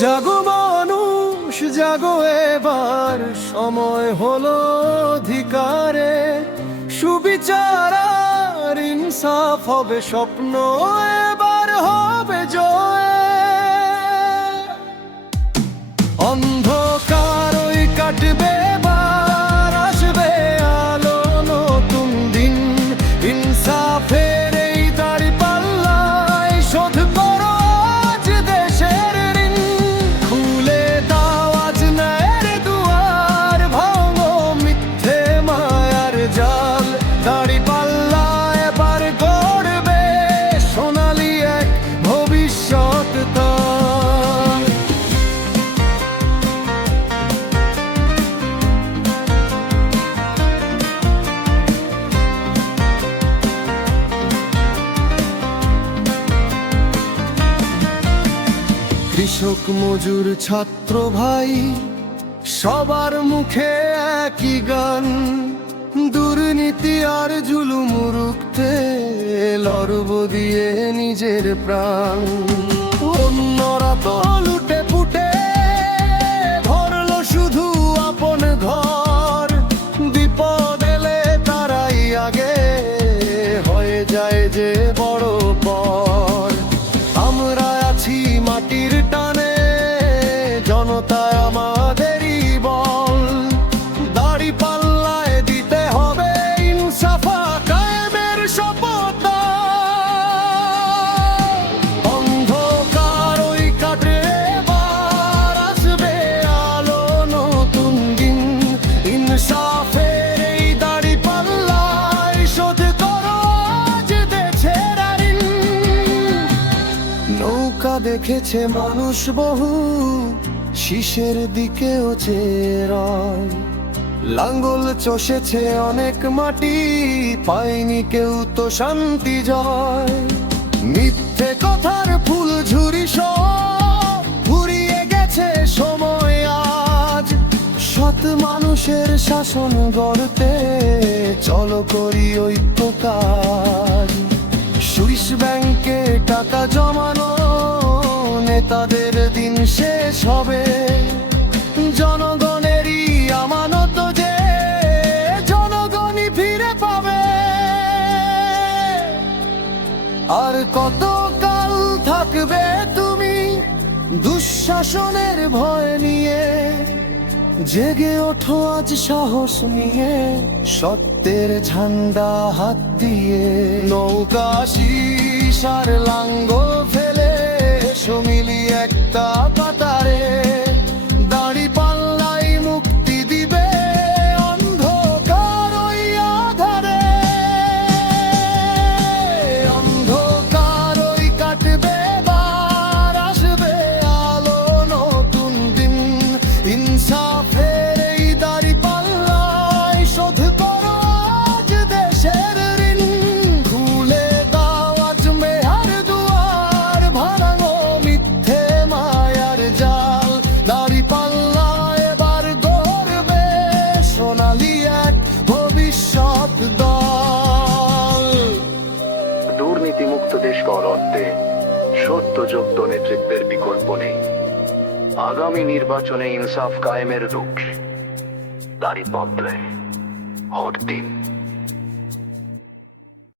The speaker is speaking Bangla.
জাগো মানুষ, জাগো এবার। সময় হলো অধিকারে। সুবিচার আর ইনসাফ হবে, স্বপ্ন এবার হবে জয়। কৃষক মজুর ছাত্র ভাই, সবার মুখে একই গান। দুর্নীতি আর জুলুম রুখতে লড়ব দিয়ে নিজের প্রাণ। অন্যরা তো নৌকা দেখেছে মানুষ বহু, শীষের দিকেও চেরয় লাঙ্গল চষেছে অনেক মাটি, পায়নি কেউ তো শান্তি জয়। মিথ্যে কথার ফুল ঝুরি ফুরিয়ে গেছে সময় আজ। সৎ মানুষের শাসন গড়তে চলো করি ঐক্য কাজ সুইস ব্যাংকে টাকা জমানো, নেতাদের দিন শেষ হবে। জনগণেরই আমানত যে জনগণই ফিরে পাবে। আর কত কাল থাকবে তুমি দুঃশাসনের ভয় নিয়ে? জেগে ওঠো আজ সাহস নিয়ে, সত্যের ঝান্ডা হাত দিয়ে। নৌকা শীষার লাঙ্গ ফেলে সুমিলি একটা অর্থে সত্যযুক্ত নেতৃত্বের বিকল্প নেই। আগামী নির্বাচনে ইনসাফ কায়েমের লক্ষ্যে দাড়ি বদলে ভোট দিন।